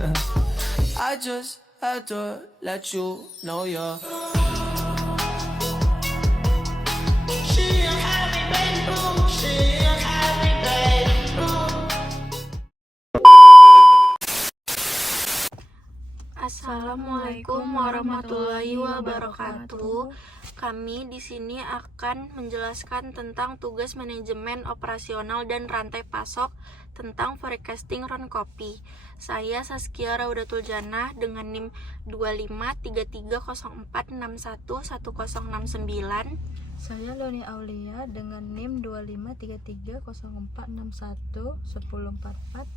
I just had to let you know you're. She a happy baby boo. She a happy baby boo. Assalamualaikum warahmatullahi wabarakatuh. Kami di sini akan menjelaskan tentang tugas manajemen operasional dan rantai pasok tentang forecasting ron kopi. Saya Saskia Raudatul Janah dengan NIM 253304611069. Saya Loni Aulia dengan NIM 253304611044.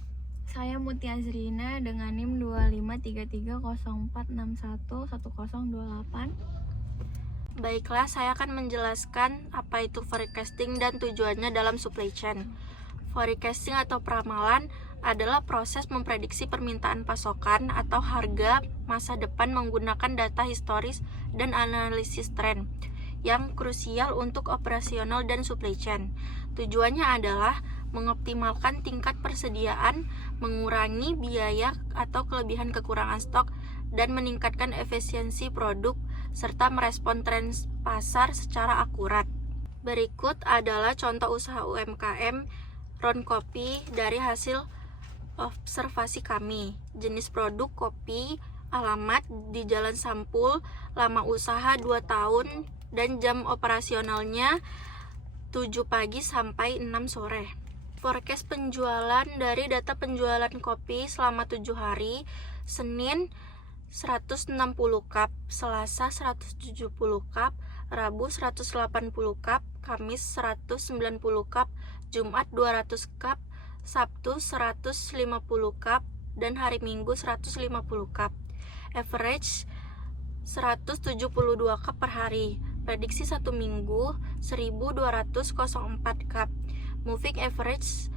Saya Muti Azrina dengan NIM 253304611028. Baiklah, saya akan menjelaskan apa itu forecasting dan tujuannya dalam supply chain. Forecasting atau peramalan adalah proses memprediksi permintaan pasokan atau harga masa depan menggunakan data historis dan analisis tren yang krusial untuk operasional dan supply chain. Tujuannya adalah mengoptimalkan tingkat persediaan, mengurangi biaya atau kelebihan kekurangan stok, dan meningkatkan efisiensi produk, serta merespon tren pasar secara akurat. Berikut adalah contoh usaha UMKM ron kopi dari hasil observasi kami. Jenis produk kopi, alamat di Jalan Sampul, lama usaha 2 tahun, dan jam operasionalnya 7 pagi sampai 6 sore. Forecast penjualan dari data penjualan kopi selama 7 hari, Senin 160 cup, Selasa 170 cup, Rabu 180 cup, Kamis 190 cup, Jumat 200 cup, Sabtu 150 cup, dan hari Minggu 150 cup. Average 172 cup per hari. Prediksi 1 minggu 1204 cup. Moving average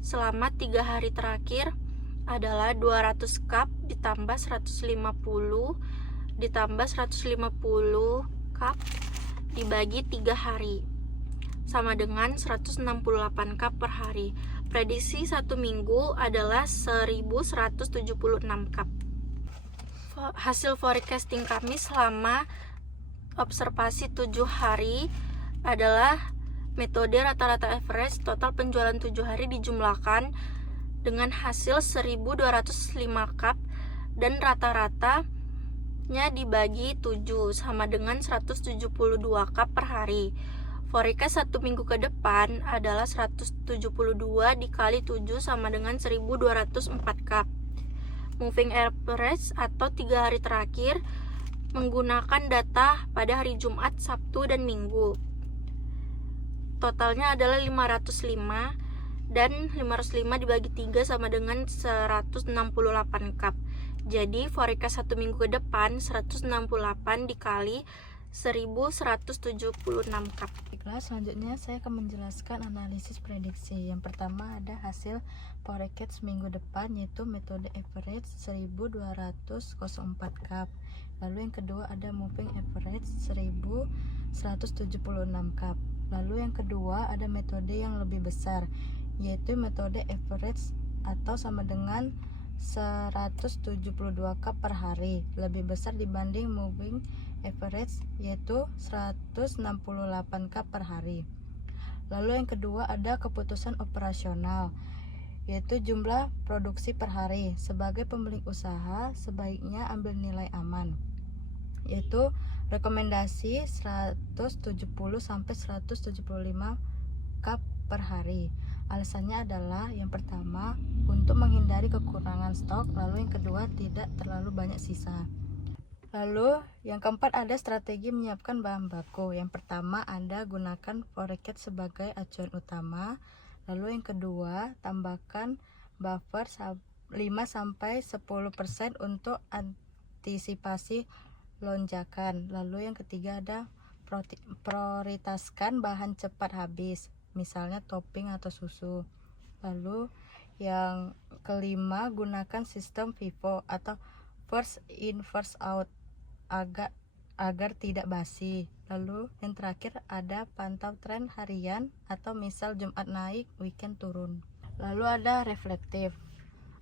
selama 3 hari terakhir adalah 200 cup ditambah 150 ditambah 150 cup dibagi 3 hari sama dengan 168 cup per hari. Prediksi 1 minggu adalah 1176 cup. Hasil forecasting kami selama observasi 7 hari adalah metode rata-rata average. Total penjualan 7 hari dijumlahkan dengan hasil 1205 cup dan rata-ratanya dibagi 7 sama dengan 172 cup per hari. Forecast 1 minggu ke depan adalah 172 dikali 7 sama dengan 1204 cup. Moving average atau 3 hari terakhir menggunakan data pada hari Jumat, Sabtu, dan Minggu. Totalnya adalah 505 dan 505 dibagi 3 sama dengan 168 cup. Jadi forecast 1 minggu ke depan 168 dikali 1176 cup. Baiklah, selanjutnya saya akan menjelaskan analisis prediksi. Yang pertama ada hasil forecast minggu depan, yaitu metode average 1204 cup. Lalu yang kedua ada moving average 1176 cup. Lalu yang kedua ada metode yang lebih besar, yaitu metode average atau sama dengan 172 cup per hari, lebih besar dibanding moving average, yaitu 168 cup per hari. Lalu yang kedua ada keputusan operasional, yaitu jumlah produksi per hari. Sebagai pemilik usaha sebaiknya ambil nilai aman, yaitu rekomendasi 170 sampai 175 cup per hari. Alasannya adalah yang pertama untuk menghindari kekurangan stok, lalu yang kedua tidak terlalu banyak sisa. Lalu yang keempat ada strategi menyiapkan bahan baku. Yang pertama Anda gunakan forecast sebagai acuan utama. Lalu yang kedua tambahkan buffer 5-10% untuk antisipasi lonjakan. Lalu yang ketiga ada prioritaskan bahan cepat habis, misalnya topping atau susu. Lalu yang kelima gunakan sistem FIFO atau first in first out agar tidak basi. Lalu yang terakhir ada pantau tren harian atau misal Jumat naik, weekend turun. Lalu ada reflektif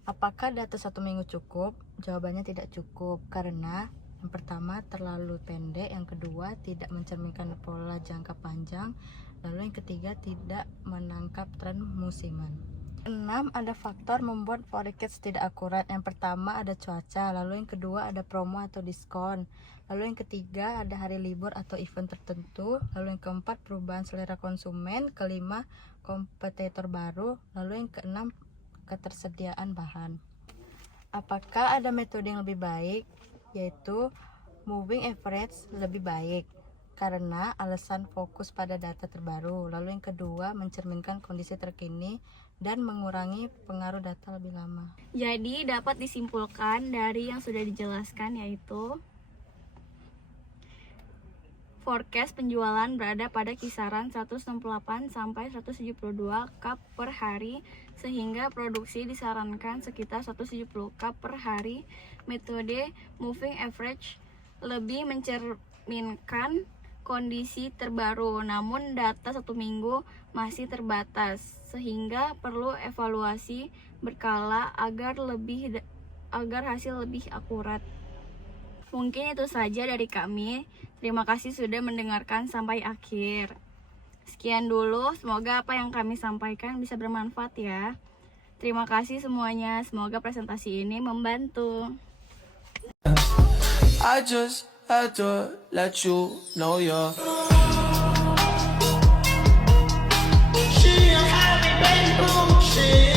Apakah data 1 minggu cukup? Jawabannya tidak cukup, karena yang pertama terlalu pendek, yang kedua tidak mencerminkan pola jangka panjang, lalu yang ketiga tidak menangkap tren musiman. 6. Ada faktor membuat forecast tidak akurat. Yang pertama ada cuaca, lalu yang kedua ada promo atau diskon, lalu yang ketiga ada hari libur atau event tertentu, lalu yang keempat perubahan selera konsumen, kelima kompetitor baru, lalu yang keenam ketersediaan bahan. Apakah ada metode yang lebih baik? Yaitu moving average lebih baik karena alasan fokus pada data terbaru, lalu yang kedua mencerminkan kondisi terkini dan mengurangi pengaruh data lebih lama. Jadi dapat disimpulkan dari yang sudah dijelaskan, yaitu forecast penjualan berada pada kisaran 168 sampai 172 cup per hari, sehingga produksi disarankan sekitar 170 cup per hari. Metode moving average lebih mencerminkan kondisi terbaru, namun data 1 minggu masih terbatas, sehingga perlu evaluasi berkala agar hasil lebih akurat. Mungkin itu saja dari kami. Terima kasih sudah mendengarkan sampai akhir. Sekian dulu, semoga apa yang kami sampaikan bisa bermanfaat ya. Terima kasih semuanya, semoga presentasi ini membantu. I just had to let you know you're 是要咖啡杯不是